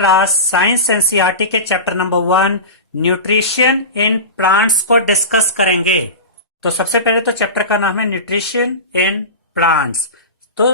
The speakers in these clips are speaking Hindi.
क्लास साइंस एनसीईआरटी के chapter number 1 nutrition in plants को डिस्कस करेंगे। तो सबसे पहले तो चैप्टर का नाम है न्यूट्रिशन इन प्लांट्स। तो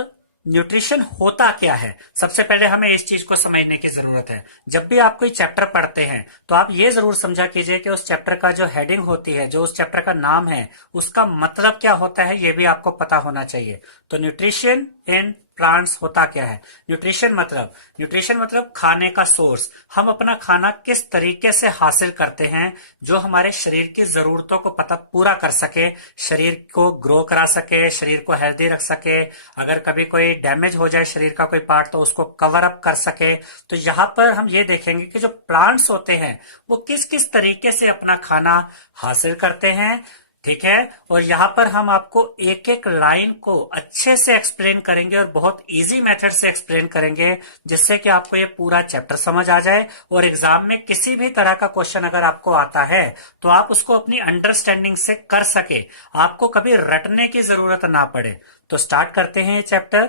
न्यूट्रिशन होता क्या है, सबसे पहले हमें इस चीज को समझने की जरूरत है। जब भी आप कोई चैप्टर पढ़ते हैं तो आप ये जरूर समझा कीजिए कि उस चैप्टर का जो हेडिंग होती है, जो उस चैप्टर का नाम है, उसका मतलब क्या होता है, ये भी आपको पता होना चाहिए। तो न्यूट्रिशन इन प्लांट्स होता क्या है। न्यूट्रिशन मतलब खाने का सोर्स। हम अपना खाना किस तरीके से हासिल करते हैं जो हमारे शरीर की जरूरतों को पूरा कर सके, शरीर को ग्रो करा सके, शरीर को हेल्दी रख सके, अगर कभी कोई डैमेज हो जाए शरीर का कोई पार्ट तो उसको कवर अप कर सके। तो यहाँ पर हम ये देखेंगे कि जो प्लांट्स होते हैं वो किस किस तरीके से अपना खाना हासिल करते हैं, ठीक है। और यहाँ पर हम आपको एक एक लाइन को अच्छे से एक्सप्लेन करेंगे और बहुत इजी मेथड से एक्सप्लेन करेंगे, जिससे कि आपको ये पूरा चैप्टर समझ आ जाए और एग्जाम में किसी भी तरह का क्वेश्चन अगर आपको आता है तो आप उसको अपनी अंडरस्टैंडिंग से कर सके, आपको कभी रटने की जरूरत ना पड़े। तो स्टार्ट करते हैं ये chapter.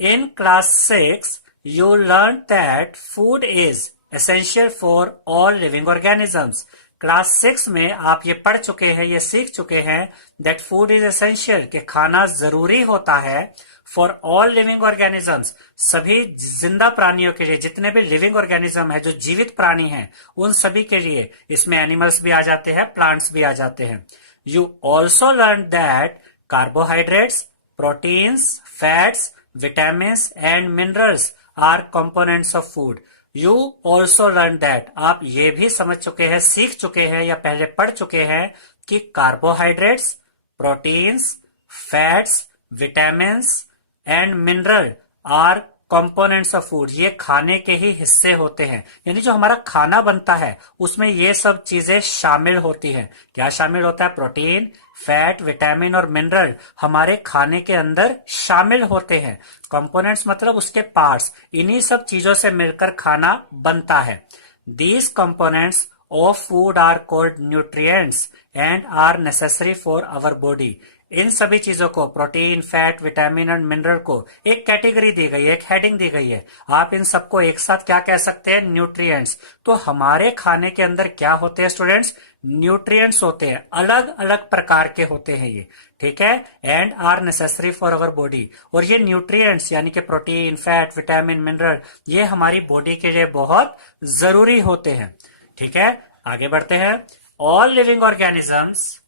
In class 6 you learned that food is essential for all living organisms। Class 6 में आप ये पढ़ चुके हैं, ये सीख चुके हैं that food is essential, कि खाना जरूरी होता है for all living organisms, सभी जिंदा प्राणियों के लिए, जितने भी लिविंग ऑर्गेनिज्म है, जो जीवित प्राणी हैं, उन सभी के लिए। इसमें एनिमल्स भी आ जाते हैं, प्लांट्स भी आ जाते हैं। You also learned that carbohydrates, proteins, fats, vitamins and minerals are components of food। You also learned that, आप ये भी समझ चुके हैं, सीख चुके हैं या पहले पढ़ चुके हैं कि carbohydrates, proteins, fats, vitamins and mineral are components of food, ये खाने के ही हिस्से होते हैं। यानी जो हमारा खाना बनता है उसमें ये सब चीजें शामिल होती हैं। क्या शामिल होता है? प्रोटीन, फैट, विटामिन और मिनरल हमारे खाने के अंदर शामिल होते हैं। कंपोनेंट्स मतलब उसके पार्ट्स, इन्हीं सब चीजों से मिलकर खाना बनता है। These components of food are called nutrients and are necessary for our body. इन सभी चीजों को, प्रोटीन, फैट, विटामिन और मिनरल को एक कैटेगरी दी गई है, एक हेडिंग दी गई है। आप इन सबको एक साथ क्या कह सकते हैं? न्यूट्रिएंट्स। तो हमारे खाने के अंदर क्या होते हैं स्टूडेंट्स? न्यूट्रिएंट्स होते हैं, अलग अलग प्रकार के होते हैं ये, ठीक है। And are necessary for our body, और ये न्यूट्रिएंट्स यानी कि प्रोटीन, फैट, विटामिन, मिनरल, ये हमारी बॉडी के लिए बहुत जरूरी होते हैं, ठीक है। आगे बढ़ते हैं। All living organisms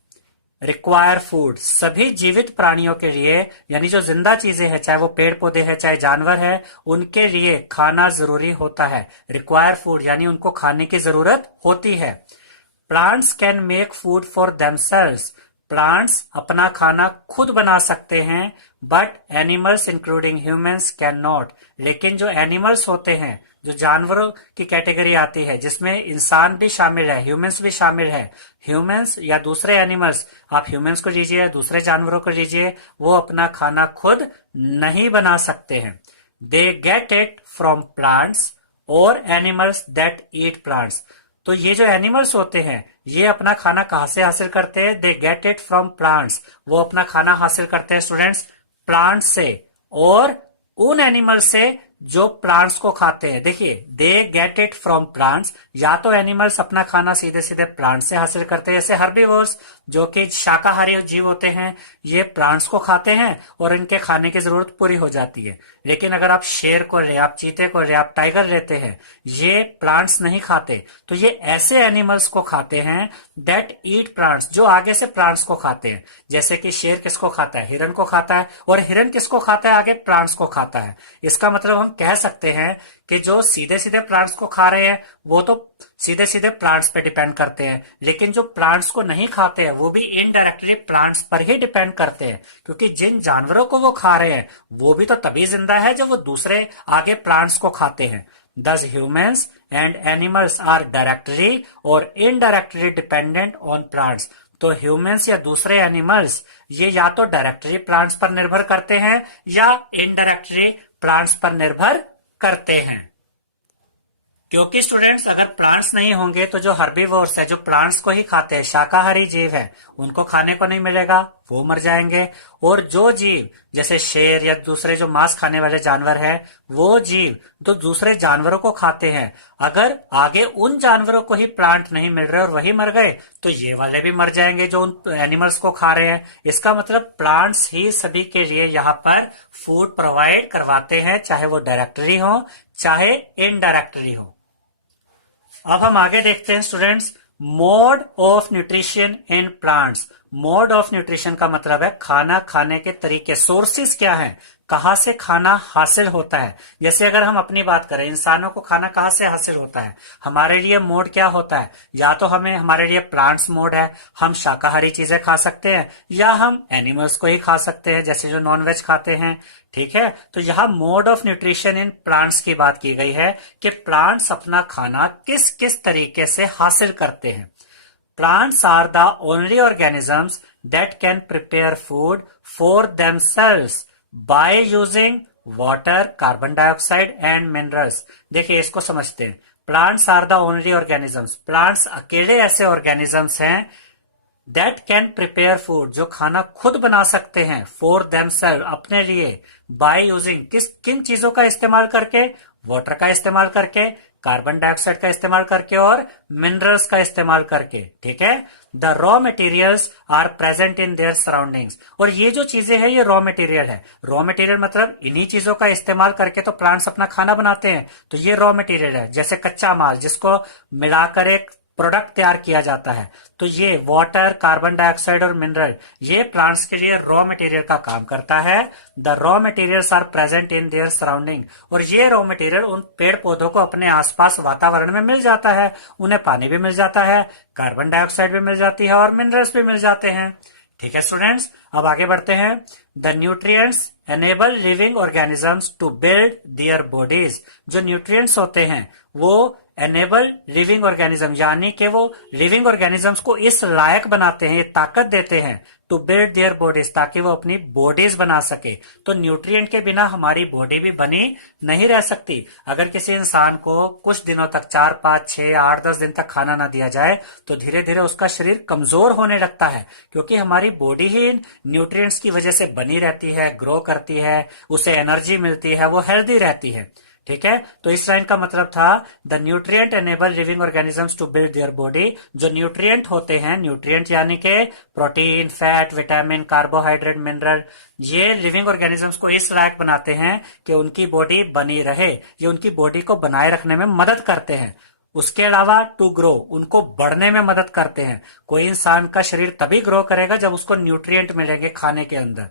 require food, सभी जीवित प्राणियों के लिए, यानी जो जिंदा चीजें हैं, चाहे वो पेड़ पौधे हैं, चाहे जानवर है, उनके लिए खाना जरूरी होता है। रिक्वायर फूड यानी उनको खाने की जरूरत होती है। Plants can make food for themselves, plants अपना खाना खुद बना सकते हैं, but animals including humans can not. लेकिन जो एनिमल्स होते हैं, जो जानवरों की कैटेगरी आती है, जिसमें इंसान भी शामिल है, ह्यूमंस भी शामिल है, ह्यूमंस या दूसरे एनिमल्स, आप ह्यूमंस को लीजिए, दूसरे जानवरों को लीजिए, वो अपना खाना खुद नहीं बना सकते हैं। They get it from plants और एनिमल्स दैट ईट प्लांट्स। तो ये जो एनिमल्स होते हैं ये अपना खाना कहां से हासिल करते हैं? They get it from plants, वो अपना खाना हासिल करते हैं स्टूडेंट्स प्लांट से, और उन एनिमल से जो प्लांट्स को खाते हैं। देखिए, they get it from plants, या तो एनिमल्स अपना खाना सीधे सीधे प्लांट से हासिल करते हैं, जैसे हर्बीवोर्स जो कि शाकाहारी जीव होते हैं, ये प्लांट्स को खाते हैं और इनके खाने की जरूरत पूरी हो जाती है। लेकिन अगर आप शेर को ले, आप चीते को ले, आप टाइगर लेते हैं, ये प्लांट्स नहीं खाते। तो ये ऐसे एनिमल्स को खाते हैं दैट ईट प्लांट्स, जो आगे से प्लांट्स को खाते हैं। जैसे कि शेर किसको खाता है? हिरन को खाता है, और हिरन किसको खाता है? आगे प्लांट्स को खाता है। इसका मतलब हम कह सकते हैं कि जो सीधे सीधे प्लांट्स को खा रहे हैं वो तो सीधे सीधे प्लांट्स पे डिपेंड करते हैं, लेकिन जो प्लांट्स को नहीं खाते हैं वो भी इनडायरेक्टली प्लांट्स पर ही डिपेंड करते हैं, क्योंकि जिन जानवरों को वो खा रहे हैं वो भी तो तभी जिंदा है जब वो दूसरे आगे प्लांट्स को खाते हैं। Thus humans and animals are directly और indirectly dependent on plants। तो ह्यूमंस या दूसरे एनिमल्स ये या तो डायरेक्टली प्लांट्स पर निर्भर करते हैं या इनडायरेक्टली प्लांट्स पर निर्भर करते हैं। क्योंकि स्टूडेंट्स अगर प्लांट्स नहीं होंगे तो जो हर्बीवोर्स है, जो प्लांट्स को ही खाते हैं, शाकाहारी जीव है, उनको खाने को नहीं मिलेगा, वो मर जाएंगे। और जो जीव जैसे शेर या दूसरे जो मांस खाने वाले जानवर हैं, वो जीव तो दूसरे जानवरों को खाते हैं, अगर आगे उन जानवरों को ही प्लांट नहीं मिल रहे और वही मर गए तो ये वाले भी मर जाएंगे जो उन एनिमल्स को खा रहे हैं। इसका मतलब प्लांट्स ही सभी के लिए यहाँ पर फूड प्रोवाइड करवाते हैं, चाहे वो डायरेक्टली हो चाहे इनडायरेक्टली हो। अब हम आगे देखते हैं students, mode of nutrition in plants. Mode of nutrition का मतलब है खाना खाने के तरीके, सोर्सेस क्या हैं, कहां से खाना हासिल होता है। जैसे अगर हम अपनी बात करें, इंसानों को खाना कहां से हासिल होता है, हमारे लिए मोड क्या होता है, या तो हमें हमारे लिए प्लांट्स मोड है, हम शाकाहारी चीजें खा सकते हैं, या हम एनिमल्स को ही खा सकते हैं जैसे जो नॉनवेज खाते हैं। ठीक है, तो यहाँ mode of nutrition in plants की बात की गई है कि प्लांट्स अपना खाना किस किस तरीके से हासिल करते हैं। Plants are the only organisms that can prepare food for themselves by using water, carbon dioxide and minerals। देखिए इसको समझते हैं। Plants are the only organisms, plants अकेले ऐसे organisms हैं that can prepare food, जो खाना खुद बना सकते हैं, for themselves, अपने लिए, by using, किन चीजों का इस्तेमाल करके, वाटर का इस्तेमाल करके, कार्बन डाइऑक्साइड का इस्तेमाल करके और मिनरल्स का इस्तेमाल करके। ठीक है, the raw materials are present in their surroundings. और ये जो चीजें हैं ये रॉ मटेरियल है। रॉ मटेरियल मतलब इन्हीं चीजों का इस्तेमाल करके तो प्लांट्स अपना खाना बनाते हैं, तो ये रॉ मटेरियल है। जैसे कच्चा माल जिसको मिलाकर एक प्रोडक्ट तैयार किया जाता है, तो ये वाटर, कार्बन डाइऑक्साइड और मिनरल ये प्लांट्स के लिए रॉ मटेरियल का काम करता है। The raw materials are present in their surrounding. और ये रॉ मटेरियल उन पेड़ पौधों को अपने आसपास वातावरण में मिल जाता है, उन्हें पानी भी मिल जाता है, कार्बन डाइऑक्साइड भी मिल जाती है और मिनरल्स भी मिल जाते हैं। ठीक है स्टूडेंट्स, अब आगे बढ़ते हैं। The nutrients enable living organisms to build their bodies. जो न्यूट्रिएंट्स होते हैं वो एनेबल लिविंग ऑर्गेनिज्म, यानी कि वो लिविंग ऑर्गेनिजम्स को इस लायक बनाते हैं, ये ताकत देते हैं, टू बिल्ड देयर बॉडीज, ताकि वो अपनी बॉडीज बना सके। तो न्यूट्रिएंट के बिना हमारी बॉडी भी बनी नहीं रह सकती। अगर किसी इंसान को कुछ दिनों तक 4, 5, 6, 8, 10 दिन तक खाना ना दिया जाए तो धीरे धीरे उसका शरीर कमजोर होने लगता है, क्योंकि हमारी बॉडी ही न्यूट्रिएंट्स की वजह से बनी रहती है, ग्रो करती है, उसे एनर्जी मिलती है, वो हेल्दी रहती है। ठीक है, तो इस लाइन का मतलब था the nutrient enable living organisms to build their body. जो न्यूट्रिएंट होते हैं, न्यूट्रिएंट यानी के protein, fat, vitamin, carbohydrate, mineral, ये लिविंग ऑर्गेनिजम्स को इस लायक बनाते हैं कि उनकी बॉडी बनी रहे, ये उनकी बॉडी को बनाए रखने में मदद करते हैं। उसके अलावा टू ग्रो, उनको बढ़ने में मदद करते हैं। कोई इंसान का शरीर तभी ग्रो करेगा जब उसको न्यूट्रिएंट मिलेंगे खाने के अंदर।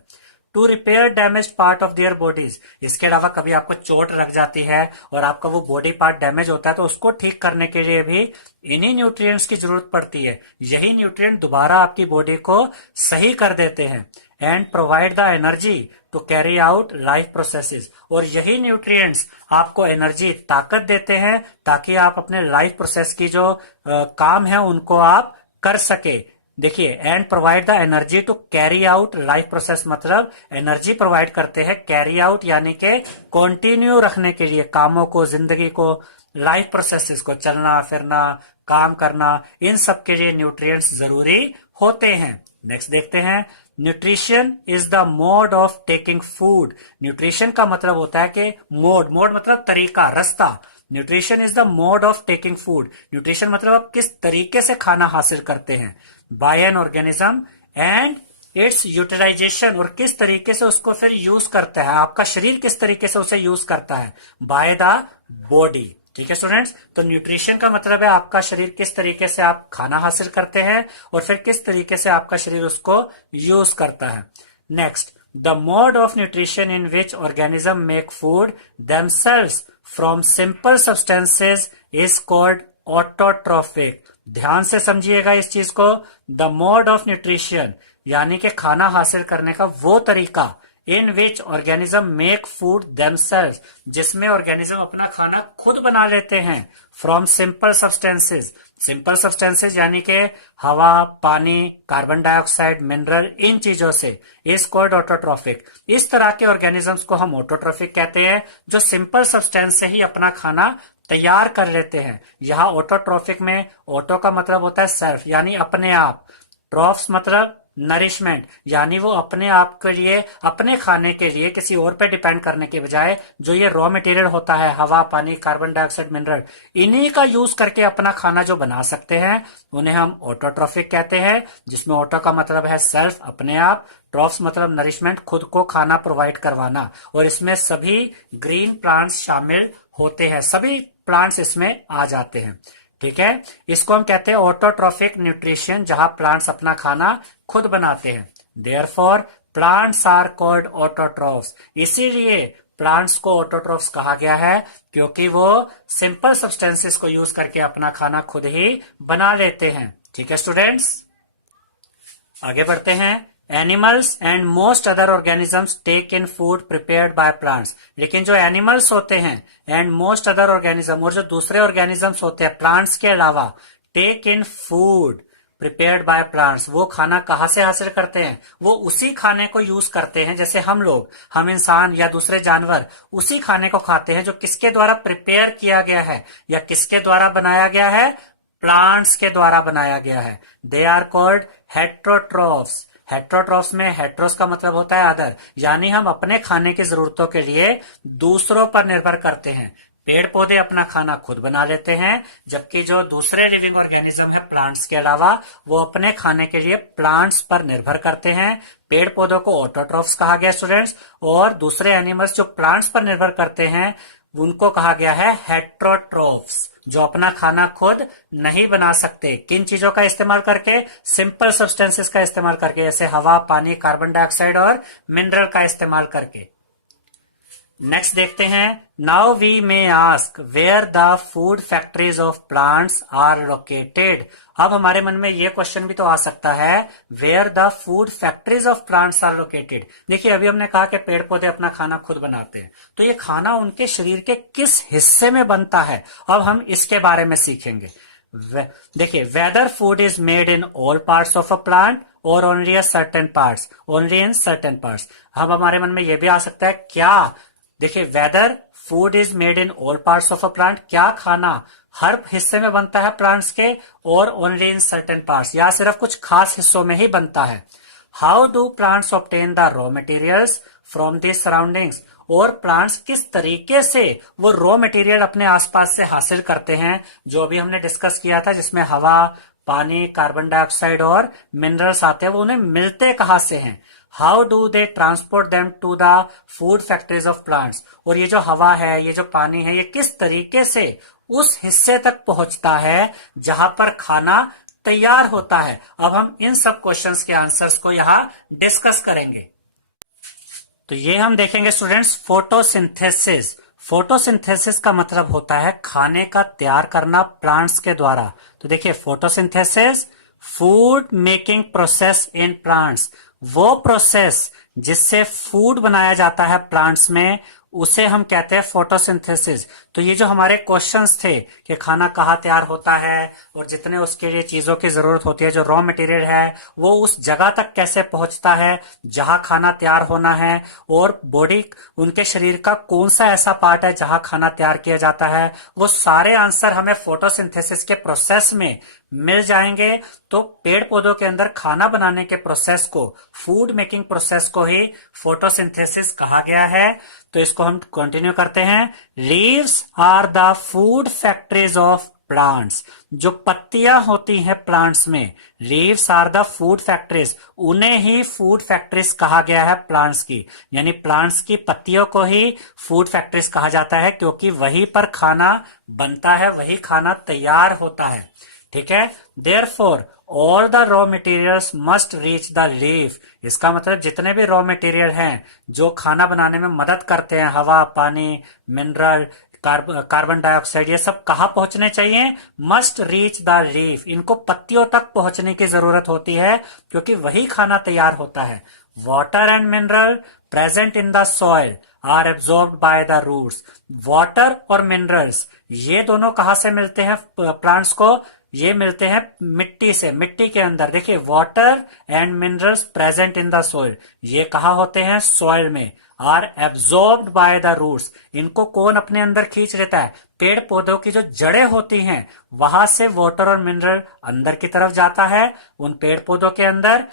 To repair damage part of their bodies, इसके अलावा कभी आपको चोट लग जाती है और आपका वो बॉडी पार्ट डैमेज होता है तो उसको ठीक करने के लिए भी इन्हीं न्यूट्रिएंट्स की जरूरत पड़ती है। यही न्यूट्रिएंट दोबारा आपकी बॉडी को सही कर देते हैं। And provide the energy to carry out life processes, और यही न्यूट्रिएंट्स आपको एनर्जी, ताकत देते हैं ताकि आप अपने लाइफ प्रोसेस की जो काम है उनको आप कर सके। देखिए, and provide the energy to carry out life process, मतलब एनर्जी प्रोवाइड करते हैं, कैरी आउट यानी के कंटिन्यू रखने के लिए कामों को, जिंदगी को, लाइफ प्रोसेसेस को, चलना फिरना, काम करना, इन सब के लिए न्यूट्रिएंट्स जरूरी होते हैं। नेक्स्ट देखते हैं, nutrition is the mode of taking food. Nutrition का मतलब होता है कि मोड मतलब तरीका, रास्ता। Nutrition is the mode of taking food. Nutrition मतलब आप किस तरीके से खाना हासिल करते हैं, by an organism and its utilization, और किस तरीके से उसको फिर यूज करता है, आपका शरीर किस तरीके से उसे यूज करता है, बाय द बॉडी। ठीक है स्टूडेंट्स, तो न्यूट्रिशन का मतलब है आपका शरीर किस तरीके से आप खाना हासिल करते हैं और फिर किस तरीके से आपका शरीर उसको यूज करता है। Next, the mode of nutrition in which organism make food themselves from simple substances is called autotrophic. ध्यान से समझिएगा इस चीज को। द मोड ऑफ न्यूट्रिशन यानी कि खाना हासिल करने का वो तरीका, in which organism make food themselves, जिसमें ऑर्गेनिज्म अपना खाना खुद बना लेते हैं, from simple substances. Simple substances यानी कि हवा, पानी, कार्बन डाइऑक्साइड, मिनरल, इन चीजों से, इज कॉल्ड ऑटोट्रॉफिक। इस तरह के ऑर्गेनिजम्स को हम ऑटोट्रॉफिक कहते हैं, जो सिंपल सब्सटेंस से ही अपना खाना तैयार कर लेते हैं। यहाँ ऑटोट्रॉफिक में ऑटो का मतलब होता है सेल्फ, यानी अपने आप, ट्रॉफ्स मतलब नरिशमेंट, यानी वो अपने आप के लिए, अपने खाने के लिए किसी और पे डिपेंड करने के बजाय जो ये रॉ मटेरियल होता है, हवा, पानी, कार्बन डाइऑक्साइड, मिनरल, इन्हीं का यूज करके अपना खाना जो बना सकते हैं उन्हें हम ऑटोट्रॉफिक कहते हैं, जिसमें ऑटो का मतलब है सेल्फ, अपने आप, ट्रॉफ्स मतलब नरिशमेंट, खुद को खाना प्रोवाइड करवाना, और इसमें सभी ग्रीन प्लांट्स शामिल होते हैं, सभी प्लांट्स इसमें आ जाते हैं। ठीक है, इसको हम कहते हैं ऑटोट्रॉफिक न्यूट्रिशन, जहां प्लांट्स अपना खाना खुद बनाते हैं। Therefore plants are called autotrophs, इसीलिए प्लांट्स को ऑटोट्रॉफ्स कहा गया है, क्योंकि वो सिंपल सब्सटेंसेस को यूज करके अपना खाना खुद ही बना लेते हैं। ठीक है स्टूडेंट्स, आगे बढ़ते हैं। Animals and most other organisms take in food prepared by plants, लेकिन जो एनिमल्स होते हैं एंड मोस्ट अदर ऑर्गेनिज्म, और जो दूसरे ऑर्गेनिजम्स होते हैं प्लांट्स के अलावा, take in food prepared by plants, वो खाना कहाँ से हासिल करते हैं? वो उसी खाने को यूज करते हैं, जैसे हम लोग, हम इंसान या दूसरे जानवर उसी खाने को खाते हैं जो किसके द्वारा प्रिपेयर किया गया है या किसके द्वारा बनाया गया है? प्लांट्स के द्वारा बनाया गया है। They are called heterotrophs. Heterotrophs में हेट्रोस का मतलब होता है अदर, यानी हम अपने खाने की जरूरतों के लिए दूसरों पर निर्भर करते हैं। पेड़ पौधे अपना खाना खुद बना लेते हैं, जबकि जो दूसरे लिविंग ऑर्गेनिज्म है प्लांट्स के अलावा, वो अपने खाने के लिए प्लांट्स पर निर्भर करते हैं। पेड़ पौधों को ऑटोट्रॉफ्स कहा गया स्टूडेंट्स, और दूसरे एनिमल्स जो प्लांट्स पर निर्भर करते हैं उनको कहा गया है हेट्रोट्रॉफ्स, जो अपना खाना खुद नहीं बना सकते। किन चीजों का इस्तेमाल करके? सिंपल सब्सटेंसेस का इस्तेमाल करके, जैसे हवा, पानी, कार्बन डाइऑक्साइड और मिनरल का इस्तेमाल करके। नेक्स्ट देखते हैं। Now we may ask where the food factories of plants are located. अब हमारे मन में ये क्वेश्चन भी तो आ सकता है, where the food factories of plants are located. देखिए, अभी हमने कहा कि पेड़ पौधे अपना खाना खुद बनाते हैं, तो ये खाना उनके शरीर के किस हिस्से में बनता है, अब हम इसके बारे में सीखेंगे। देखिए, whether food is made in all parts of a plant और only a certain parts, only in certain parts. अब हमारे मन में यह भी आ सकता है, क्या, देखिए, whether food is made in all parts of a plant, क्या खाना हर हिस्से में बनता है प्लांट्स के, और ओनली इन सर्टेन पार्ट्स, या सिर्फ कुछ खास हिस्सों में ही बनता है। How do plants obtain the raw materials from the surroundings, और प्लांट्स किस तरीके से वो रॉ मटेरियल अपने आसपास से हासिल करते हैं, जो अभी हमने डिस्कस किया था, जिसमें हवा, पानी, कार्बन डाइऑक्साइड और मिनरल्स आते हैं, वो उन्हें मिलते कहां से हैं? How do they transport them to the food factories of plants, और ये जो हवा है, ये जो पानी है, ये किस तरीके से उस हिस्से तक पहुंचता है जहां पर खाना तैयार होता है। अब हम इन सब क्वेश्चंस के आंसर्स को यहां डिस्कस करेंगे। तो ये हम देखेंगे स्टूडेंट्स, फोटोसिंथेसिस। फोटोसिंथेसिस का मतलब होता है खाने का तैयार करना प्लांट्स के द्वारा। तो देखिए, photosynthesis, food making process in plants, वो प्रोसेस जिससे फूड बनाया जाता है प्लांट्स में, उसे हम कहते हैं फोटोसिंथेसिस। तो ये जो हमारे क्वेश्चंस थे कि खाना कहाँ तैयार होता है और जितने उसके लिए चीजों की जरूरत होती है, जो रॉ मटेरियल है, वो उस जगह तक कैसे पहुंचता है जहां खाना तैयार होना है, और बॉडी, उनके शरीर का कौन सा ऐसा पार्ट है जहां खाना तैयार किया जाता है, वो सारे आंसर हमें फोटोसिंथेसिस के प्रोसेस में मिल जाएंगे। तो पेड़ पौधों के अंदर खाना बनाने के प्रोसेस को, फूड मेकिंग प्रोसेस को ही फोटोसिंथेसिस कहा गया है। तो इसको हम कंटिन्यू करते हैं। Leaves are the food factories of plants, जो पत्तियां होती हैं प्लांट्स में, leaves are the food factories, उन्हें ही फूड फैक्ट्रीज कहा गया है प्लांट्स की, यानी प्लांट्स की पत्तियों को ही फूड फैक्ट्रीज कहा जाता है, क्योंकि वहीं पर खाना बनता है, वही खाना तैयार होता है। ठीक है, therefore all the raw materials must reach the leaf. इसका मतलब जितने भी रॉ मटेरियल हैं जो खाना बनाने में मदद करते हैं, हवा, पानी, मिनरल, कार्बन डाइऑक्साइड, ये सब कहाँ पहुंचने चाहिए? मस्ट रीच द लीफ, इनको पत्तियों तक पहुंचने की जरूरत होती है, क्योंकि वही खाना तैयार होता है। Water and mineral present in the soil are absorbed by the roots. Water और मिनरल्स ये दोनों कहाँ से मिलते हैं प्लांट्स को? ये मिलते हैं मिट्टी से, मिट्टी के अंदर। देखिए, water and minerals present in the soil, ये कहाँ होते हैं? सॉइल में। Are absorbed by the roots, इनको कौन अपने अंदर खींच लेता है? पेड़ पौधों की जो जड़ें होती हैं, वहां से वाटर और मिनरल अंदर की तरफ जाता है, उन पेड़ पौधों के अंदर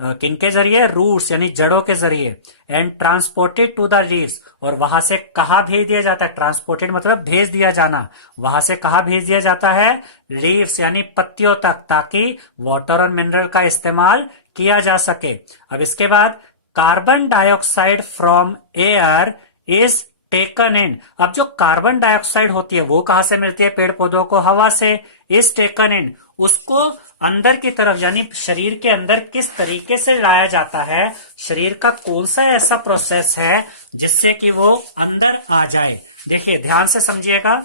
किनके जरिए, रूट्स यानी जड़ों के जरिए, and transported to the leaves, और वहां से कहा भेज दिया जाता है, ट्रांसपोर्टेड मतलब भेज दिया जाना, वहां से कहा भेज दिया जाता है, लीव्स यानी पत्तियों तक, ताकि वाटर और मिनरल का इस्तेमाल किया जा सके। अब इसके बाद carbon dioxide from air is taken in. अब जो कार्बन डाइऑक्साइड होती है वो कहां से मिलती है पेड़ पौधों को, हवा से। इज टेकन इन, उसको अंदर की तरफ यानी शरीर के अंदर किस तरीके से लाया जाता है, शरीर का कौन सा ऐसा प्रोसेस है जिससे कि वो अंदर आ जाए। देखिए ध्यान से समझिएगा,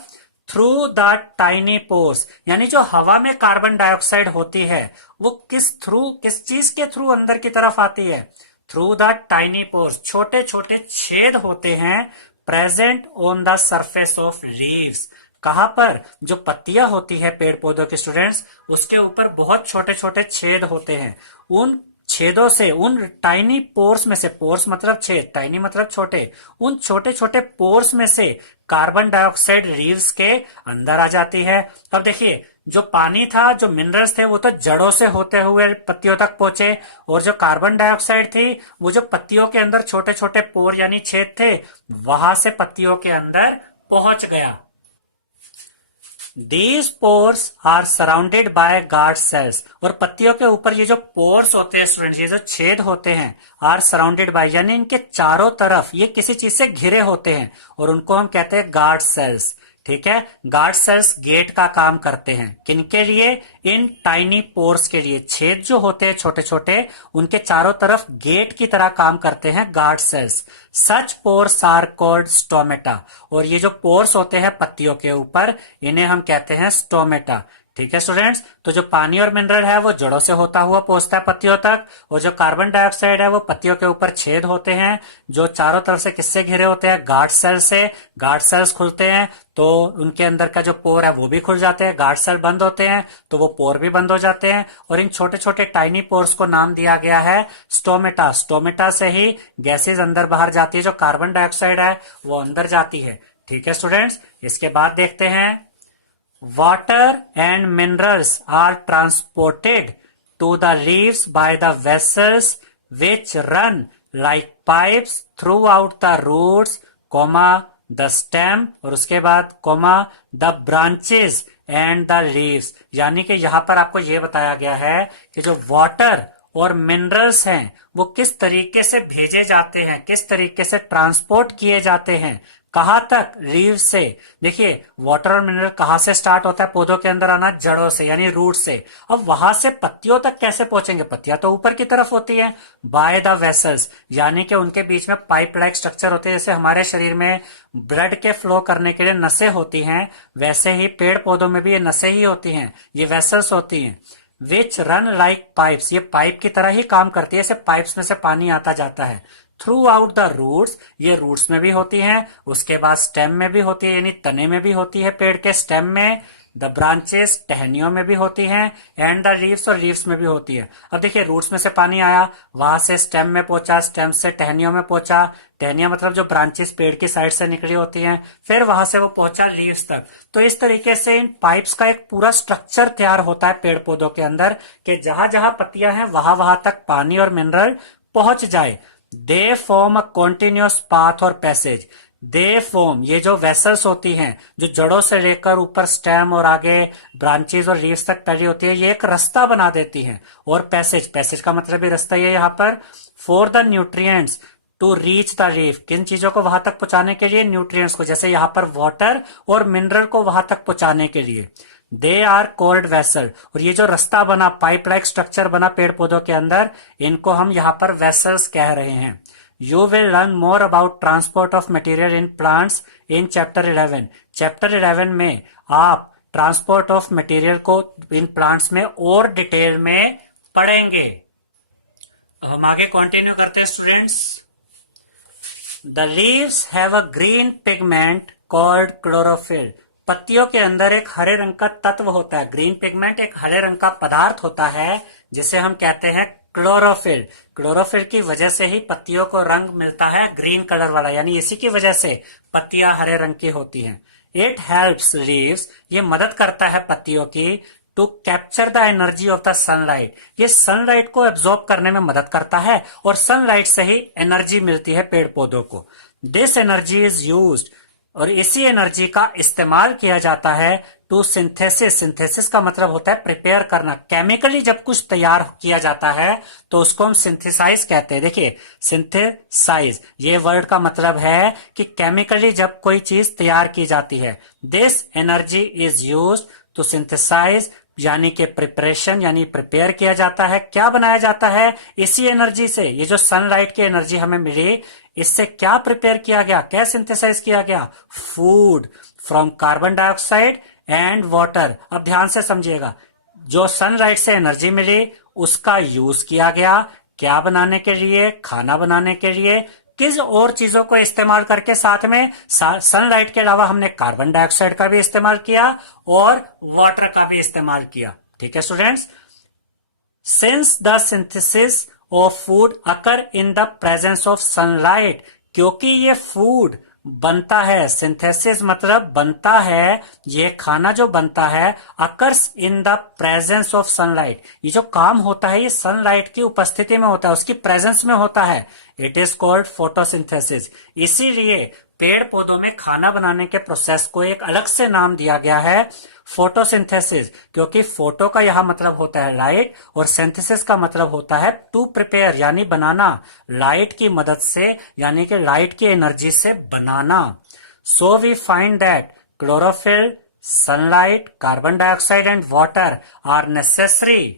थ्रू द टाइनी पोर्स, यानी जो हवा में कार्बन डाइऑक्साइड होती है वो किस चीज के थ्रू अंदर की तरफ आती है, थ्रू द टाइनी पोर्स, छोटे छोटे छेद होते हैं, present on the surface of leaves. कहां पर, जो पत्तियां होती है पेड़ पौधों के स्टूडेंट्स, उसके ऊपर बहुत छोटे छोटे छेद होते हैं। उन छेदों से, उन टाइनी पोर्स में से, पोर्स मतलब छेद, टाइनी मतलब छोटे, उन छोटे छोटे पोर्स में से कार्बन डाइऑक्साइड लीव्स के अंदर आ जाती है। अब देखिए, जो पानी था, जो मिनरल्स थे, वो तो जड़ों से होते हुए पत्तियों तक पहुंचे, और जो कार्बन डाइऑक्साइड थी वो जो पत्तियों के अंदर छोटे छोटे पोर यानी छेद थे, वहां से पत्तियों के अंदर पहुंच गया। These pores are surrounded by guard cells, और पत्तियों के ऊपर ये जो पोर्स होते हैं स्टूडेंट्स, ये जो छेद होते हैं, आर सराउंडेड बाय यानी इनके चारों तरफ ये किसी चीज से घिरे होते हैं, और उनको हम कहते हैं गार्ड सेल्स। ठीक है, गार्ड सेल्स गेट का काम करते हैं, किनके लिए, इन टाइनी पोर्स के लिए। छेद जो होते हैं छोटे छोटे, उनके चारों तरफ गेट की तरह काम करते हैं guard cells. Such pores are called stomata, और ये जो पोर्स होते हैं पत्तियों के ऊपर, इन्हें हम कहते हैं स्टोमेटा। ठीक है स्टूडेंट्स, तो जो पानी और मिनरल है वो जड़ों से होता हुआ पहुंचता है पत्तियों तक, और जो कार्बन डाइऑक्साइड है वो पत्तियों के ऊपर छेद होते हैं, जो चारों तरफ से किससे घिरे होते हैं, गार्ड सेल से। गार्ड सेल्स खुलते हैं तो उनके अंदर का जो पोर है वो भी खुल जाते हैं, गार्ड सेल बंद होते हैं तो वो पोर भी बंद हो जाते हैं, और इन छोटे छोटे टाइनी पोर्स को नाम दिया गया है स्टोमेटा। स्टोमेटा से ही गैसेज अंदर बाहर जाती है, जो कार्बन डाइऑक्साइड है वो अंदर जाती है। ठीक है स्टूडेंट्स, इसके बाद देखते हैं, water and minerals are transported to the leaves by the vessels which run like pipes throughout the roots, the stem, और उसके बाद the branches and the leaves। यानी कि यहां पर आपको यह बताया गया है कि जो वाटर और मिनरल्स हैं वो किस तरीके से भेजे जाते हैं, किस तरीके से ट्रांसपोर्ट किए जाते हैं, कहां तक, लीव से। देखिए वाटर और मिनरल कहां से स्टार्ट होता है पौधों के अंदर आना, जड़ों से यानी रूट से। अब वहां से पत्तियों तक कैसे पहुंचेंगे, पत्तियां तो ऊपर की तरफ होती है, बाय द वेसल्स, यानी कि उनके बीच में पाइप लाइक स्ट्रक्चर होते हैं। जैसे हमारे शरीर में ब्लड के फ्लो करने के लिए नसें होती हैं, वैसे ही पेड़ पौधों में भी ये नसें ही होती हैं, ये वेसल्स होती हैं। विच रन लाइक पाइप्स, ये पाइप की तरह ही काम करती है, जैसे पाइप्स में से पानी आता जाता है। थ्रू आउट द रूट्स, ये रूट्स में भी होती हैं, उसके बाद स्टेम में भी होती है, यानी तने में भी होती है पेड़ के स्टेम में। द ब्रांचेस, टहनियों में भी होती हैं, एंड द लीव्स, और लीव्स में भी होती है। अब देखिए रूट्स में से पानी आया, वहां से स्टेम में पहुंचा, स्टेम से टहनियों में पहुंचा, टहनियां मतलब जो ब्रांचेस पेड़ की साइड से निकली होती हैं, फिर वहां से वो पहुंचा लीव्स तक। तो इस तरीके से इन पाइप्स का एक पूरा स्ट्रक्चर तैयार होता है पेड़ पौधों के अंदर, कि जहां जहां पत्तियां हैं वहां वहां तक पानी और मिनरल पहुंच जाए। They form a continuous path और पैसेज। दे फॉर्म, ये जो वेसल्स होती हैं जो जड़ों से लेकर ऊपर स्टेम और आगे ब्रांचेस और लीव्स तक फैली होती है, ये एक रास्ता बना देती हैं। और पैसेज, पैसेज का मतलब भी रास्ता ही है यहाँ पर। For the nutrients to reach the leaf, किन चीजों को वहां तक पहुंचाने के लिए, न्यूट्रिएंट्स को, जैसे यहाँ पर वाटर और मिनरल को वहां तक पहुंचाने के लिए। दे आर कॉल्ड वेसल, और ये जो रास्ता बना, पाइप लाइक स्ट्रक्चर बना पेड़ पौधों के अंदर, इनको हम यहाँ पर वेसल्स कह रहे हैं। You will learn more about transport of material in plants in chapter 11। Chapter 11 में आप ट्रांसपोर्ट ऑफ मटेरियल को इन प्लांट्स में और डिटेल में पढ़ेंगे। हम आगे कंटिन्यू करते हैं students. The leaves have a green pigment called chlorophyll. पत्तियों के अंदर एक हरे रंग का तत्व होता है, ग्रीन पिगमेंट, एक हरे रंग का पदार्थ होता है जिसे हम कहते हैं क्लोरोफिल। क्लोरोफिल की वजह से ही पत्तियों को रंग मिलता है ग्रीन कलर वाला, यानी इसी की वजह से पत्तियां हरे रंग की होती हैं। इट हेल्प्स लीव्स, ये मदद करता है पत्तियों की, to capture the energy of the sunlight. ये सनलाइट को एब्जॉर्ब करने में मदद करता है और सनलाइट से ही एनर्जी मिलती है पेड़ पौधों को। दिस एनर्जी इज यूज्ड, और इसी एनर्जी का इस्तेमाल किया जाता है टू सिंथेसिस। सिंथेसिस का मतलब होता है प्रिपेयर करना। केमिकली जब कुछ तैयार किया जाता है तो उसको हम सिंथेसाइज कहते हैं। देखिए, सिंथेसाइज ये वर्ड का मतलब है कि केमिकली जब कोई चीज तैयार की जाती है। This energy is used to synthesize, यानी कि प्रिपरेशन, यानी प्रिपेयर किया जाता है। क्या बनाया जाता है इसी एनर्जी से? ये जो सनलाइट की एनर्जी हमें मिली, इससे क्या प्रिपेयर किया गया, क्या सिंथेसाइज किया गया? Food from carbon dioxide and water. अब ध्यान से समझिएगा, जो सनलाइट से एनर्जी मिली उसका यूज किया गया क्या बनाने के लिए? खाना बनाने के लिए। किस और चीजों को इस्तेमाल करके? साथ में सनलाइट के अलावा हमने कार्बन डाइऑक्साइड का भी इस्तेमाल किया और वाटर का भी इस्तेमाल किया। ठीक है students, since the synthesis of food occur in the presence of sunlight, क्योंकि ये फूड बनता है, सिंथेसिस मतलब बनता है, ये खाना जो बनता है occurs in the presence of sunlight. ये जो काम होता है ये सनलाइट की उपस्थिति में होता है, उसकी प्रेजेंस में होता है। It is called photosynthesis. इसीलिए पेड़ पौधों में खाना बनाने के प्रोसेस को एक अलग से नाम दिया गया है, फोटोसिंथेसिस, क्योंकि फोटो का यहां मतलब होता है लाइट और सिंथेसिस का मतलब होता है टू प्रिपेयर, यानी बनाना, लाइट की मदद से, यानी कि लाइट की एनर्जी से बनाना। So we find that chlorophyll, sunlight, carbon dioxide and water are necessary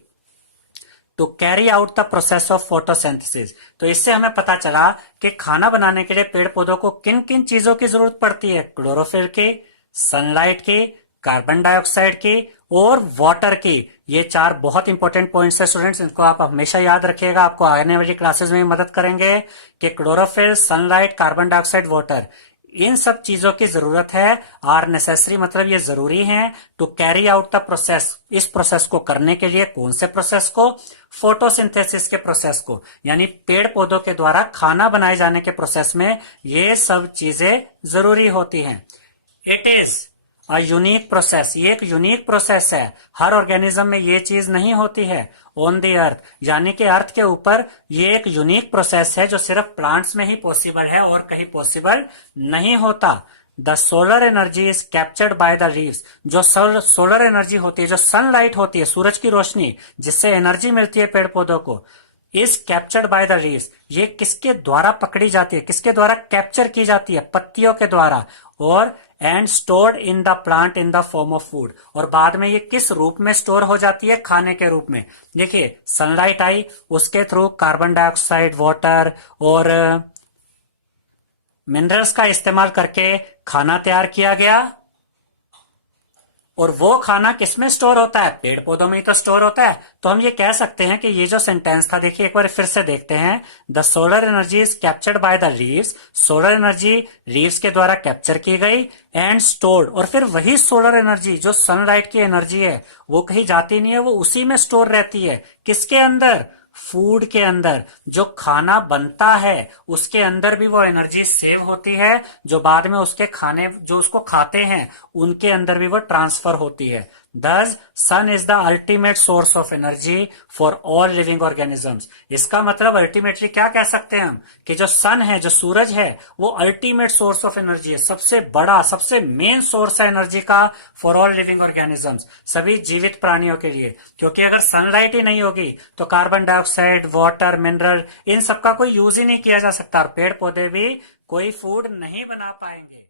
to carry out the process of photosynthesis. तो इससे हमें पता चला कि खाना बनाने के लिए पेड़ पौधों को किन किन चीजों की जरूरत पड़ती है? क्लोरोफिल की, सनलाइट की, कार्बन डाइऑक्साइड की और वाटर की। ये चार बहुत इंपॉर्टेंट पॉइंट्स है स्टूडेंट्स, इनको आप हमेशा याद रखिएगा, आपको आने वाली क्लासेस में मदद करेंगे कि chlorophyll, sunlight, carbon dioxide, water, इन सब चीजों की जरूरत है। आर नेसेसरी मतलब ये जरूरी है to carry out the process, इस प्रोसेस को करने के लिए। कौन से प्रोसेस को? फोटोसिंथेसिस के प्रोसेस को, यानी पेड़ पौधों के द्वारा खाना बनाए जाने के प्रोसेस में ये सब चीजें जरूरी होती हैं। It is a unique process, ये एक यूनिक प्रोसेस है, हर ऑर्गेनिज्म में ये चीज नहीं होती है। ऑन द अर्थ, यानी कि अर्थ के ऊपर ये एक यूनिक प्रोसेस है जो सिर्फ प्लांट्स में ही पॉसिबल है और कहीं पॉसिबल नहीं होता। The solar energy is captured by the leaves. जो सोलर एनर्जी होती है, जो सनलाइट होती है, सूरज की रोशनी जिससे एनर्जी मिलती है पेड़ पौधों को, is captured by the leaves. ये किसके द्वारा पकड़ी जाती है, किसके द्वारा कैप्चर की जाती है? पत्तियों के द्वारा। और and stored in the plant in the form of food, और बाद में ये किस रूप में स्टोर हो जाती है? खाने के रूप में। देखिए, सनलाइट आई, उसके थ्रू कार्बन डाइऑक्साइड, वाटर और मिनरल्स का इस्तेमाल करके खाना तैयार किया गया, और वो खाना किसमें स्टोर होता है? पेड़ पौधों में ही तो स्टोर होता है। तो हम ये कह सकते हैं कि ये जो सेंटेंस था, देखिए एक बार फिर से देखते हैं। The solar energy is captured by the leaves, solar energy leaves के द्वारा कैप्चर की गई एंड स्टोर्ड, और फिर वही सोलर एनर्जी जो सनलाइट की एनर्जी है वो कहीं जाती नहीं है, वो उसी में स्टोर रहती है। किसके अंदर? फूड के अंदर। जो खाना बनता है उसके अंदर भी वो एनर्जी सेव होती है, जो बाद में उसके खाने, जो उसको खाते हैं उनके अंदर भी वो ट्रांसफर होती है। Thus, sun is the ultimate source of energy for all living organisms। इसका मतलब अल्टीमेटली क्या कह सकते हैं हम कि जो सन है, जो सूरज है, वो अल्टीमेट सोर्स ऑफ एनर्जी है, सबसे बड़ा, सबसे मेन सोर्स है एनर्जी का फॉर ऑल लिविंग ऑर्गेनिजम्स, सभी जीवित प्राणियों के लिए। क्योंकि अगर सनलाइट ही नहीं होगी तो कार्बन डाइऑक्साइड, वाटर, मिनरल, इन सबका कोई यूज ही नहीं किया जा सकता और पेड़ पौधे भी कोई फूड नहीं बना पाएंगे।